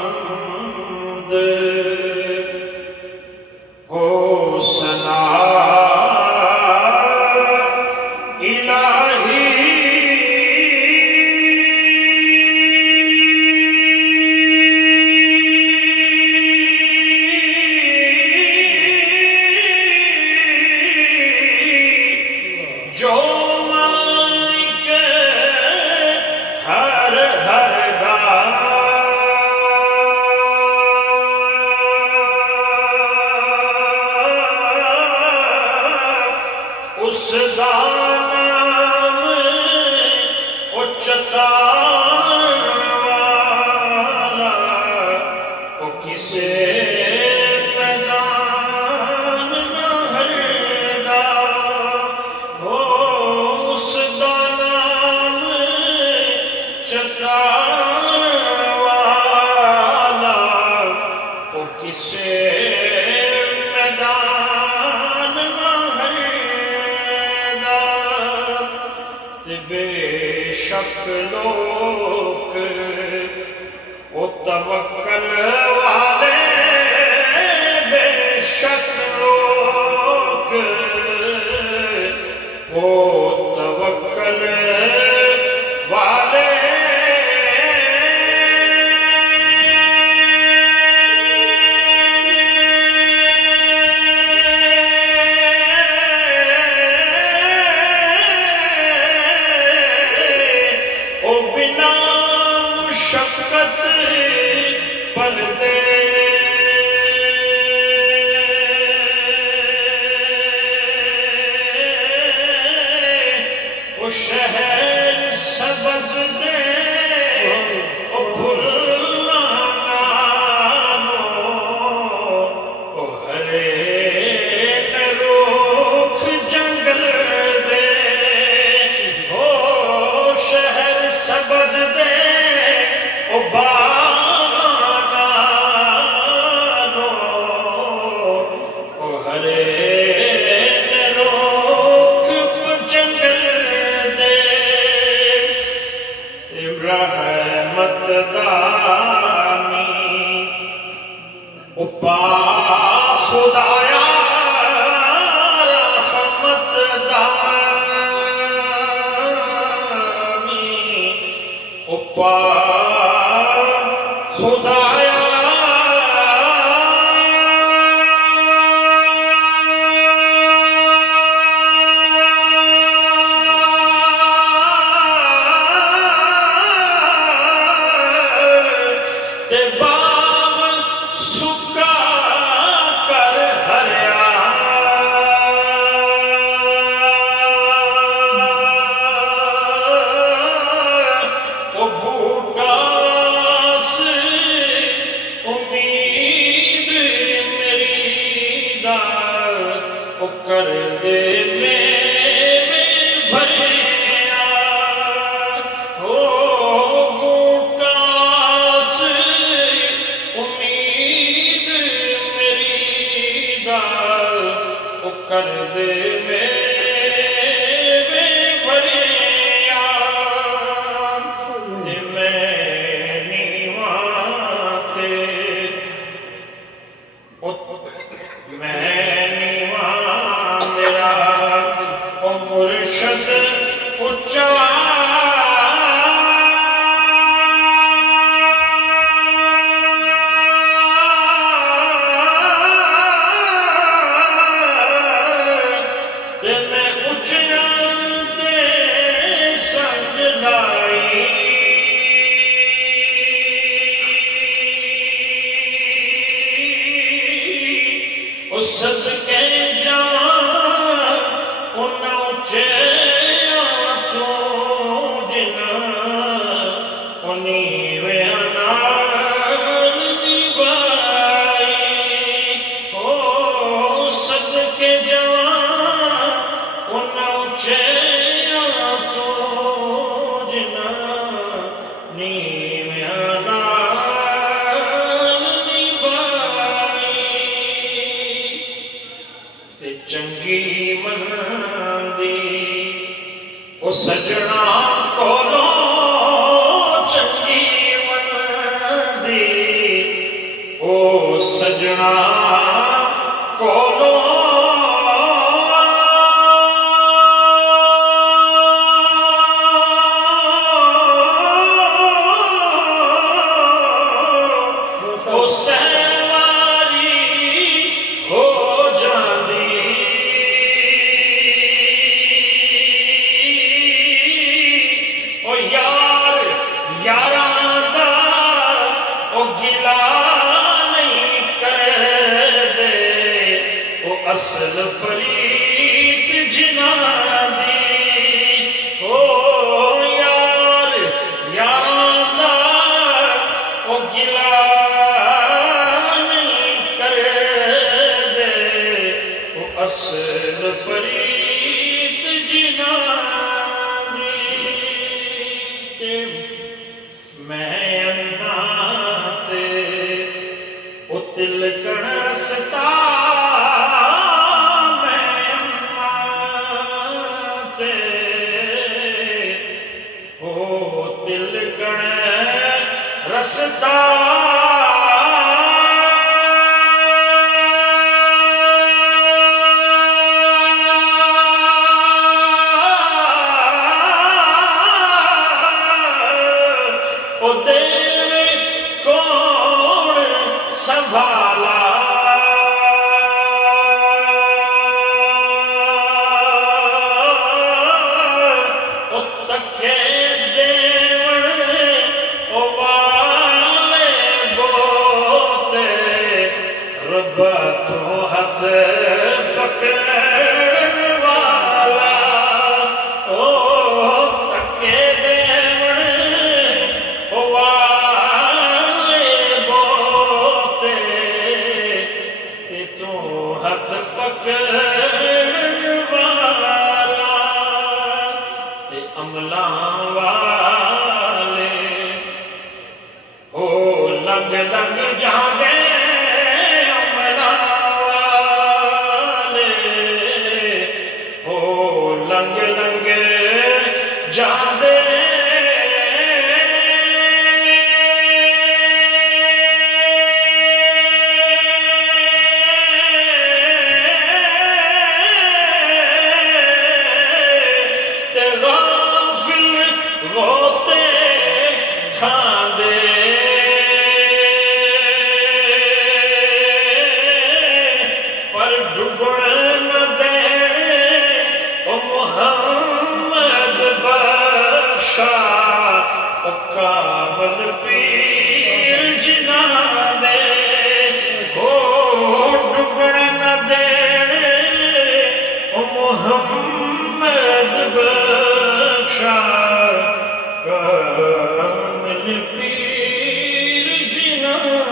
वल्हम्द हो सना इलाही जो उसदा नाम उच्चतार वाला ओ किसे मैदान न हरदा हो उसदा नाम उच्चतार वाला ओ किसे बेशक लोग वो तवक्कल वाले बेशक लोग वो तवक्कल वाले शक्कत पर्दे ओ शहर सबज दे ओ फुल्ला नानो ओ हरे रुख जंगल दे ओ शहर सबज दे ओ बाना नो ओ हरे रुख जंगल दे रहमत दानी ओ खुदाया रहमत दानी ओ खुदाया ते बाग सुका कर हरिया ओ बूटा उम्मीद मेरी दार ओ कर दे मेरे भरिया हो बूटास उम्मीद मेरी दार ओ कर दे मेरे भरिया ते मैं नीवा मेरा ओ मुर्शद उच्चा ते मैं उच्चा ते संग लाई सदके जावां उन्हां उच्चियां तों सजना कोलो चंगी मनदी ओ सजना कोलो ओ सहवारी हो जांदी ओ यार यारां दा ओ गिला नहीं कर दे ओ असल फरीद जिन्हां दी ओ यार यारां दा ओ गिला नहीं कर दे ओ असल फरीद जिन्हां दी मैं अन्ना ते ओ तिलकण रसता मैं अन्ना ते ओ तिलकण रसता ओ देवे कौन संभाला ओ तके देवण ओ वाले बोते रब्बा तू हथ पकड़न वाला ओ तके देवण ओ वाले बोते ते तू हथ पकड़न वाला ते अमलां वाले ओ लंघ लंघ जांदे अमलां वाले ओ लंघ लंघ जांदे ते गाफिल होते खांदे पर डुबण न देणे ओ मुहम्मद बख्शा ओ कामल पीर जिन्हां दे ओ डुबण न देणे ओ मुहम्मद बख्शा कामल पीर जिन्हां